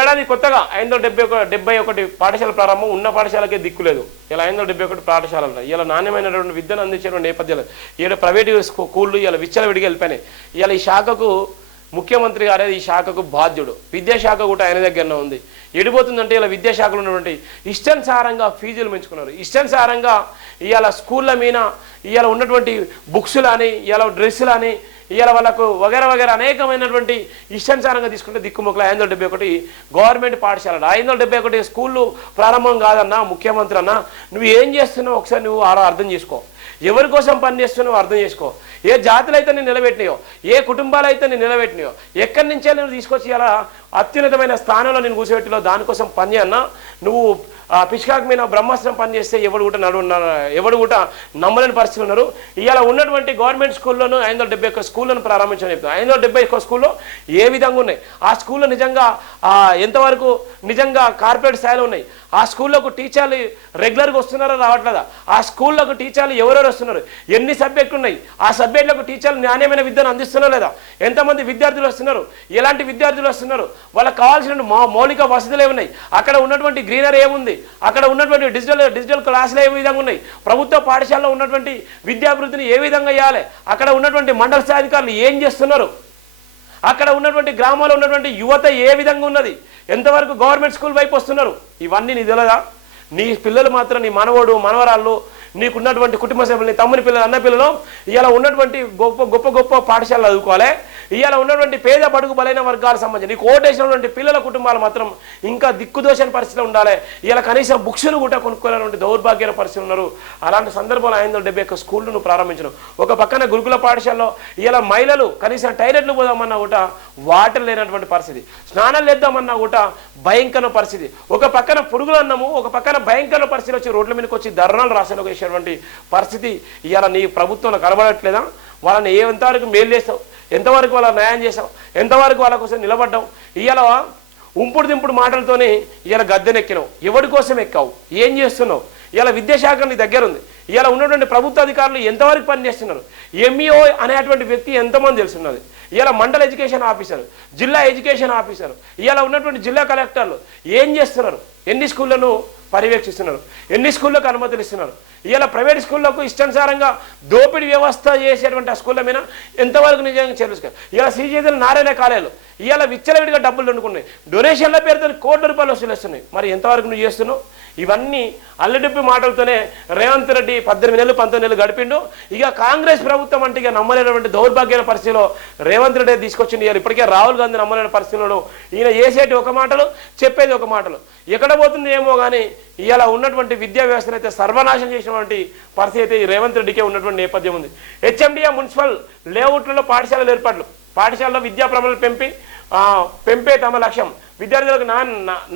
ఏడాది కొత్తగా 571 పాఠశాల ప్రారంభం. ఉన్న పాఠశాలకే దిక్కులేదు. ఇలా 571 పాఠశాలలు ఉన్నాయి. ఇలా నాణ్యమైనటువంటి విద్యను అందించేటువంటి నేపథ్యంలో ఇలా ప్రైవేటు స్కూళ్ళు ఇలా విచ్చలవిడిగా వెళ్ళిపోయినాయి. ఇలా ఈ శాఖకు ముఖ్యమంత్రి గారే ఈ శాఖకు బాధ్యుడు. విద్యాశాఖ కూడా ఆయన దగ్గరనే ఉంది. ఎడిపోతుందంటే ఇలా విద్యాశాఖలో ఉన్నటువంటి ఇష్టానుసారంగా ఫీజులు పెంచుకున్నారు. ఇష్టానుసారంగా ఇవాళ స్కూళ్ళ మీద ఇవాళ ఉన్నటువంటి బుక్స్లు అని ఇవాళ డ్రెస్సులు అని ఇవాళ వాళ్ళకు వగేర అనేకమైనటువంటి ఇష్టానుసారంగా తీసుకుంటే దిక్కుముక్కల 571 గవర్నమెంట్ పాఠశాలలు 571 స్కూళ్ళు ప్రారంభం కాదన్నా ముఖ్యమంత్రి అన్న, నువ్వు ఏం చేస్తున్నావు ఒకసారి నువ్వు అర్థం చేసుకో. ఎవరి కోసం పనిచేస్తున్నావు అర్థం చేసుకో. ఏ జాతులు అయితే నేను నిలబెట్టినాయో, ఏ కుటుంబాలు అయితే నేను నిలబెట్టినాయో, ఎక్కడి నుంచే నేను తీసుకొచ్చి ఇలా అత్యున్నతమైన స్థానంలో నేను కూర్చోబెట్టిలో దానికోసం పని అన్నా. నువ్వు పిష్కాక్ మీద బ్రహ్మాస్త్రం పనిచేస్తే ఎవడు కూడా నమ్మలేని పరిస్థితులు ఉన్నారు. ఇవాళ ఉన్నటువంటి గవర్నమెంట్ స్కూల్లోనూ 571 స్కూళ్ళను ప్రారంభించని చెప్తాను. 571 స్కూల్లో ఏ విధంగా ఉన్నాయి, ఆ స్కూల్లో నిజంగా ఎంతవరకు నిజంగా కార్పొరేట్ స్థాయిలో ఉన్నాయి, ఆ స్కూళ్ళకు టీచర్లు రెగ్యులర్గా వస్తున్నారో రావట్లేదా, ఆ స్కూళ్ళకు టీచర్లు ఎవరెవరు వస్తున్నారు, ఎన్ని సబ్జెక్టులు ఉన్నాయి, ఆ సబ్జెక్టులకు టీచర్లు నాణ్యమైన విద్యను అందిస్తున్నారో లేదా, ఎంతమంది విద్యార్థులు వస్తున్నారు, ఎలాంటి విద్యార్థులు వస్తున్నారు, వాళ్ళకి కావాల్సిన మౌలిక వసతులు ఏమున్నాయి, అక్కడ ఉన్నటువంటి గ్రీనరీ ఏముంది, అక్కడ ఉన్నటువంటి డిజిటల్ క్లాసులు ఏ విధంగా ఉన్నాయి, ప్రభుత్వ పాఠశాలలో ఉన్నటువంటి విద్యాభివృద్ధిని ఏ విధంగా చేయాలి, అక్కడ ఉన్నటువంటి మండల స్థాయి అధికారులు ఏం చేస్తున్నారు, అక్కడ ఉన్నటువంటి గ్రామాల్లో ఉన్నటువంటి యువత ఏ విధంగా ఉన్నది, ఎంతవరకు గవర్నమెంట్ స్కూల్ వైపు వస్తున్నారు, ఇవన్నీ నీ తెలియదా? నీ పిల్లలు మాత్రం నీ మనవడు మనవరాళ్ళు నీకున్నటువంటి కుటుంబ సభ్యులు, నీ తమ్ముని పిల్లలు అన్న పిల్లలు ఇలా ఉన్నటువంటి గొప్ప గొప్ప పాఠశాలలు చదువుకోవాలి. ఇవాళ ఉన్నటువంటి పేద బడుగు బలైన వర్గాలకు సంబంధించి నీకు ఓటేసినటువంటి పిల్లల కుటుంబాలు మాత్రం ఇంకా దిక్కుదోషని పరిస్థితిలో ఉండాలి. ఇలా కనీసం బుక్స్ను కూడా కొనుక్కోలేనటువంటి దౌర్భాగ్యమైన పరిస్థితులు ఉన్నారు. అలాంటి సందర్భంలో 571 స్కూళ్ళను ప్రారంభించడం. ఒక పక్కన గురుకుల పాఠశాలలో ఇలా మహిళలు కనీసం టాయిలెట్లు పోదామన్నా కూడా వాటర్ లేనటువంటి పరిస్థితి, స్నానం చేద్దామన్నా కూడా భయంకర పరిస్థితి, ఒక పక్కన పురుగులు అన్నము, ఒక పక్కన భయంకర పరిస్థితి వచ్చి రోడ్ల మీదకి వచ్చి ధర్నాలు రాసేలోకి వేసేటువంటి పరిస్థితి ఇవాళ నీ ప్రభుత్వంలో కనబడట్లేదా? వాళ్ళని ఎంతవరకు మేలు చేస్తావు, ఎంతవరకు వాళ్ళ న్యాయం చేసావు, ఎంతవరకు వాళ్ళ కోసం నిలబడ్డావు? ఇవాళ ఉంపుడు దింపుడు మాటలతోనే ఇవాళ గద్దెనెక్కినావు. ఎవరి కోసం ఎక్కావు, ఏం చేస్తున్నావు? ఇలా విద్యాశాఖ నీ దగ్గర ఉంది. ఇలా ఉన్నటువంటి ప్రభుత్వ అధికారులు ఎంతవరకు పనిచేస్తున్నారు? ఎంఈఓ అనేటువంటి వ్యక్తి ఎంతమంది తెలుస్తున్నది? ఇలా మండల ఎడ్యుకేషన్ ఆఫీసర్, జిల్లా ఎడ్యుకేషన్ ఆఫీసర్, ఇలా ఉన్నటువంటి జిల్లా కలెక్టర్లు ఏం చేస్తున్నారు? ఎన్ని స్కూళ్లను పర్యవేక్షిస్తున్నారు? ఎన్ని స్కూళ్ళకు అనుమతులు ఇస్తున్నారు? ఇలా ప్రైవేట్ స్కూళ్ళకు ఇష్టానుసారంగా దోపిడీ వ్యవస్థ చేసేటువంటి ఆ స్కూళ్ళ మీద ఎంతవరకు నిజంగా చేరుస్తారు? ఇలా శ్రీచేతులు నారాయణ కాలేజీలు ఇవాళ విచ్చలవిడిగా డబ్బులు దండుకున్నాయి, డొనేషన్ల పేరుతో కోట్ల రూపాయలు వసూలు వస్తున్నాయి. మరి ఎంతవరకు నువ్వు చేస్తున్నావు? ఇవన్నీ అల్లడిప్పి మాటలతోనే రేవంత్ రెడ్డి 18 నెలలు 19 నెలలు గడిపిండు. ఇక కాంగ్రెస్ ప్రభుత్వం అంటే ఇక నమ్మలేనటువంటి దౌర్భాగ్యమైన పరిస్థితిలో రేవంత్ రెడ్డి తీసుకొచ్చింది. ఇప్పటికే రాహుల్ గాంధీ నమ్మలేని పరిస్థితుల్లో ఈయన చేసేటి ఒక మాటలు, చెప్పేది ఒక మాటలు. ఎక్కడ పోతుంది ఏమో కానీ ఇవాళ ఉన్నటువంటి విద్యా వ్యవస్థను అయితే సర్వనాశనం చేసినటువంటి పరిస్థితి అయితే ఈ రేవంత్ రెడ్డికే ఉన్నటువంటి నేపథ్యం ఉంది. హెచ్ఎండిఏ మున్సిపల్ లేఅవుట్లలో పాఠశాలల ఏర్పాట్లు, పాఠశాలలో విద్యా ప్రమాణాలు పెంపే తమ లక్ష్యం, విద్యార్థులకు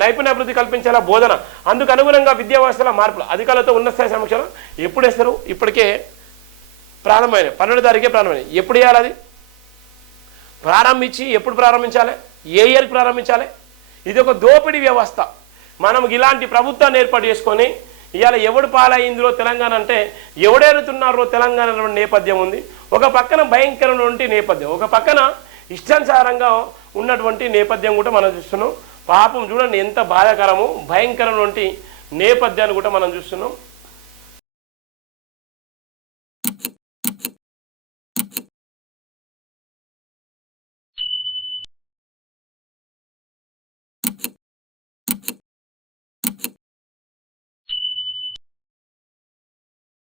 నైపుణ్యాభివృద్ధి కల్పించేలా బోధన, అందుకు అనుగుణంగా విద్యా వ్యవస్థల మార్పులు, అధికారులతో ఉన్నత స్థాయి సమీక్షలు ఎప్పుడు వేస్తారు? ఇప్పటికే ప్రారంభమైనాయి, 12 తారీఖే ప్రారంభమైనాయి. ఎప్పుడు చేయాలి? అది ప్రారంభించి ఎప్పుడు ప్రారంభించాలి? ఏ ఇయర్కి ప్రారంభించాలి? ఇది ఒక దోపిడీ వ్యవస్థ. మనం ఇలాంటి ప్రభుత్వాన్ని ఏర్పాటు చేసుకొని ఇవాళ ఎవడు పాలైందిలో తెలంగాణ అంటే ఎవడేరుతున్నారో తెలంగాణ నేపథ్యం ఉంది. ఒక పక్కన భయంకరమైనటువంటి నేపథ్యం, ఒక పక్కన ఇష్టానుసారంగా ఉన్నటువంటి నేపథ్యం కూడా మనం చూస్తున్నాం. పాపం చూడండి ఎంత బాధాకరము, భయంకరమైనటువంటి నేపథ్యాన్ని కూడా మనం చూస్తున్నాం.